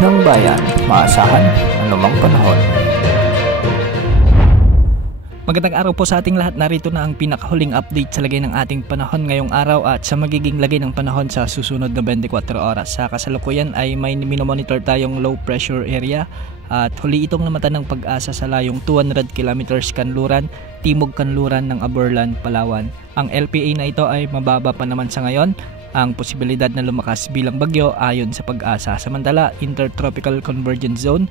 ng bayan, maasahan anumang panahon. Magandang araw po sa ating lahat. Narito na ang pinakahuling update sa lagay ng ating panahon ngayong araw at sa magiging lagay ng panahon sa susunod na 24 oras. Sa kasalukuyan ay may minomonitor tayong low pressure area at huli itong namatan ng Pag-asa sa layong 200 kilometers kanluran, timog kanluran ng Aborlan, Palawan. Ang LPA na ito ay mababa pa naman sa ngayon ang posibilidad na lumakas bilang bagyo ayon sa Pag-asa. Samantala, Intertropical Convergence Zone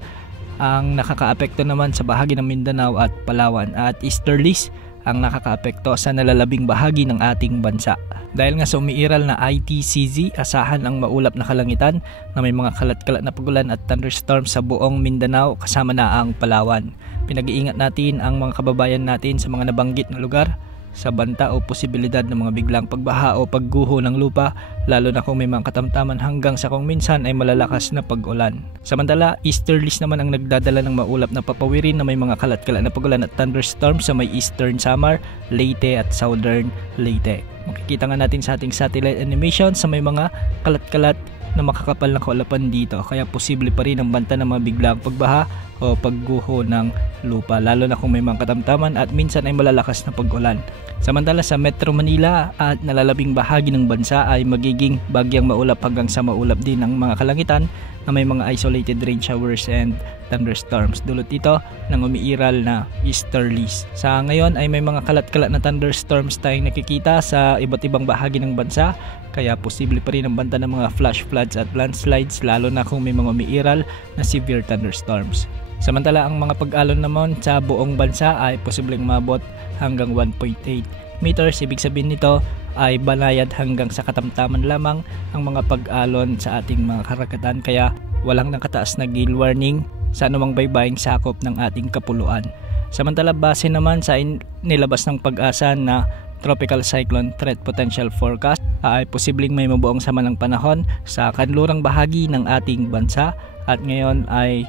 ang nakakaapekto naman sa bahagi ng Mindanao at Palawan at easterlies ang nakakaapekto sa nalalabing bahagi ng ating bansa. Dahil nga sa umiiral na ITCZ, asahan ang maulap na kalangitan na may mga kalat-kalat na pagulan at thunderstorms sa buong Mindanao kasama na ang Palawan. Pinag-iingat natin ang mga kababayan natin sa mga nabanggit na lugar sa banta o posibilidad ng mga biglang pagbaha o pagguho ng lupa, lalo na kung may mga katamtaman hanggang sa kung minsan ay malalakas na pag-ulan. Samantala, easterlies naman ang nagdadala ng maulap na papawirin na may mga kalat-kalat na pagulan at thunderstorms sa may eastern Samar, Leyte at southern Leyte. Makikita nga natin sa ating satellite animation sa may mga kalat-kalat na makakapal na kaulapan dito, kaya posible pa rin ang banta ng mga biglang pagbaha o pagguho ng lupa, lalo na kung may mga katamtaman at minsan ay malalakas na pag-ulan. Samantala sa Metro Manila at nalalabing bahagi ng bansa ay magiging bagyang maulap hanggang sa maulap din ang mga kalangitan na may mga isolated rain showers and thunderstorms. Dulot ito ng umiiral na easterlies. Sa ngayon ay may mga kalat-kalat na thunderstorms tayong nakikita sa iba't ibang bahagi ng bansa, kaya posible pa rin ang banta ng mga flash floods at landslides, lalo na kung may mga umiiral na severe thunderstorms. Samantala, ang mga pag-alon naman sa buong bansa ay posibleng mabot hanggang 1.8 meters. Ibig sabihin nito ay banayad hanggang sa katamtaman lamang ang mga pag-alon sa ating mga karagatan, kaya walang nakataas na gale warning sa anumang baybaying sakop ng ating kapuluan. Samantala, base naman sa nilabas ng Pag-asa na Tropical Cyclone Threat Potential Forecast, ay posibleng may mabuong sama ng panahon sa kanlurang bahagi ng ating bansa at ngayon ay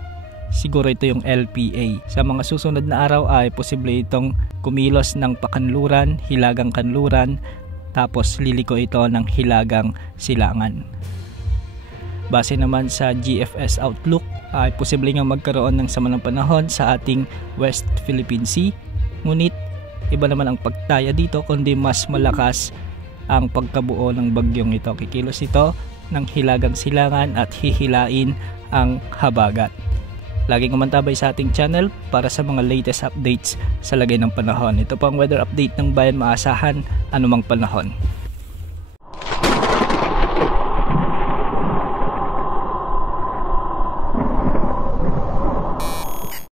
siguro ito yung LPA. Sa mga susunod na araw ay posible itong kumilos ng pakanluran, hilagang kanluran, tapos liliko ito ng hilagang silangan. Base naman sa GFS Outlook ay posible nga magkaroon ng sama ng panahon sa ating West Philippine Sea, ngunit iba naman ang pagtaya dito kundi mas malakas ang pagkabuo ng bagyong ito. Kikilos ito ng hilagang silangan at hihilain ang habagat. Laging umantabay sa ating channel para sa mga latest updates sa lagay ng panahon. Ito po ang weather update ng bayan, maasahan anumang panahon.